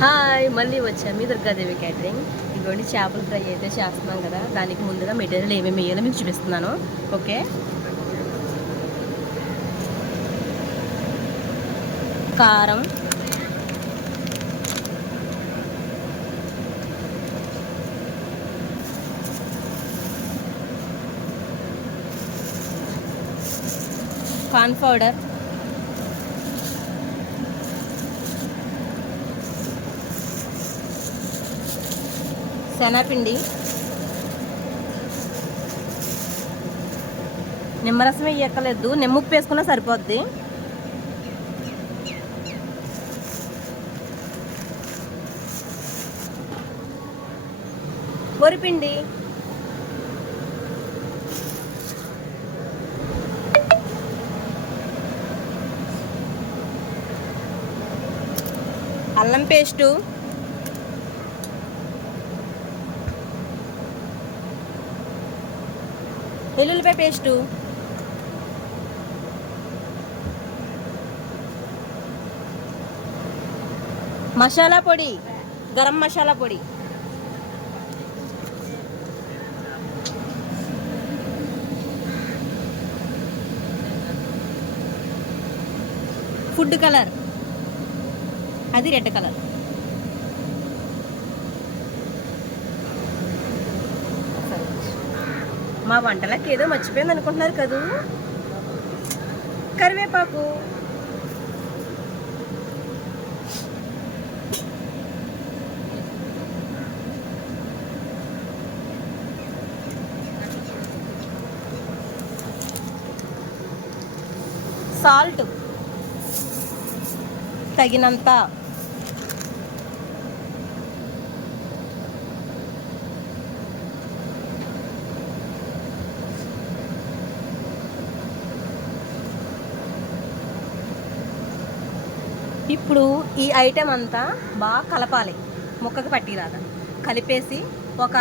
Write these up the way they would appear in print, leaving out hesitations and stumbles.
హాయ్, మళ్ళీ వచ్చాము మీ దుర్గాదేవి క్యాటరింగ్. ఇదిగోండి చేపల ఫ్రై అయితే చేస్తున్నాం కదా. దానికి ముందుగా మెటీరియల్ ఏమేమి వేయాలో మీకు చూపిస్తున్నాను. ఓకే, కారం, కార్న్ పౌడర్, శనగపిండి, నిమ్మరసం వేయక్కర్లేదు, నిమ్మప్పు వేసుకున్నా సరిపోద్ది. వరిపిండి, అల్లం పేస్టు, వెల్లుల్లిపాయ పేస్టు, మసాలా పొడి, గరం మసాలా పొడి, ఫుడ్ కలర్, అది రెడ్ కలర్. మా వంటలకి ఏదో మర్చిపోయింది అనుకుంటున్నారు కదూ, కరివేపాకు, సాల్ట్ తగినంత, ఇప్పుడు ఈ ఐటెం అంతా బాగా కలపాలి, ముక్కకి పట్టిరాదా. కలిపేసి ఒక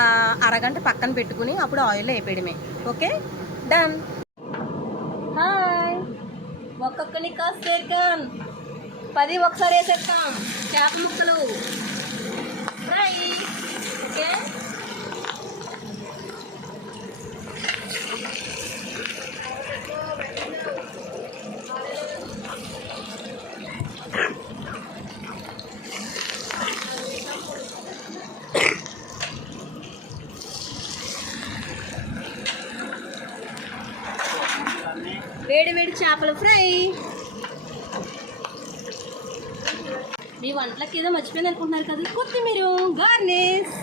అరగంట పక్కన పెట్టుకుని అప్పుడు ఆయిల్లో వేపేయడమే. Okay, done. హాయ్, ఒక్కొక్కని కాసేద్దాం, 10 ఒకసారి వేసేస్తాం చేప ముక్కలు ఫ్రై. ఓకే, వేడి వేడి చేపల ఫ్రై. మీ వంటలకి ఏదో మర్చిపోయింది అనుకుంటున్నారు కదా, కొత్తిమీర గార్నిష్.